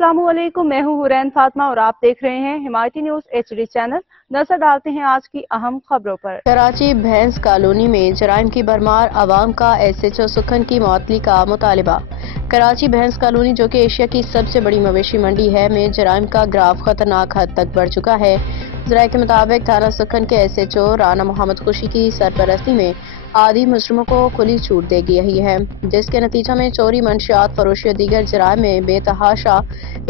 अस्सलामुअलैकुम, मैं हूँ हुरैन फातिमा और आप देख रहे हैं हिमायती न्यूज HD चैनल। नजर डालते हैं आज की अहम खबरों पर। कराची भैंस कॉलोनी में जराइम की भरमार, आवाम का SHO सुखन की मुअत्तली का मुतालिबा। कराची भैंस कॉलोनी, जो कि एशिया की सबसे बड़ी मवेशी मंडी है, में जराइम का ग्राफ खतरनाक हद तक बढ़ चुका है। जराये के मुताबिक थाना सुखन के SHO राना मोहम्मद खुशी की सरपरस्ती में आदि मुजरिमों को खुली छूट दे दी गई है, जिसके नतीजा में चोरी, मंशियात फरोशी और दीगर जराइम में बेतहाशा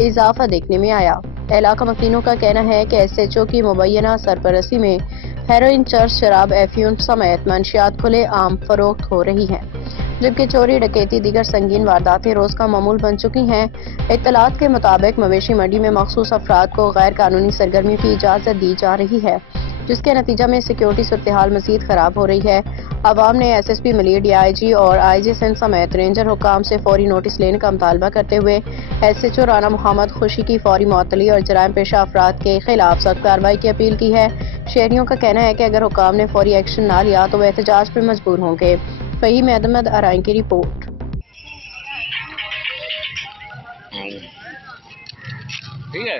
इजाफा देखने में आया। इलाका मकीनों का कहना है कि SHO की मुबैना सरपरस्ती में हेरोइन, चर्स, शराब, एफ्यून समेत मंशियात खुले आम फरोख्त हो रही हैं, जबकि चोरी, डकैती, दीगर संगीन वारदातें रोज का मामूल बन चुकी हैं। इत्तलात के मुताबिक मवेशी मंडी में मखसूस अफराद को गैर कानूनी सरगर्मी की इजाजत दी जा रही है, जिसके नतीजा में सिक्योरिटी सूरत-ए-हाल मजीद खराब हो रही है। अवाम ने SSP मलिर, DIG और IG सिंध समेत रेंजर हुकाम से फौरी नोटिस लेने का मुतालबा करते हुए SHO राना मोहम्मद खुशी की फौरी मुअत्तली और जराइम पेशा अफराद के खिलाफ सख्त कार्रवाई की अपील की है। शहरियों का कहना है कि अगर हुकाम ने फौरी एक्शन ना लिया तो वो एहतजाज पर मजबूर होंगे। फहीम अहमद अराइन की रिपोर्ट। ठीक है,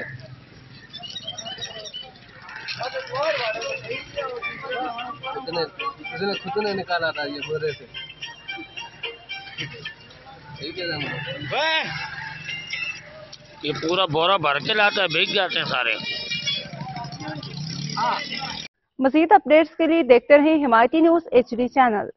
खुद ने निकाला था ये बोरे से। ठीक है, ये पूरा बोरा भर के लाता है, भीग जाते हैं सारे। मजीद अपडेट्स के लिए देखते रहें हिमायती न्यूज HD चैनल।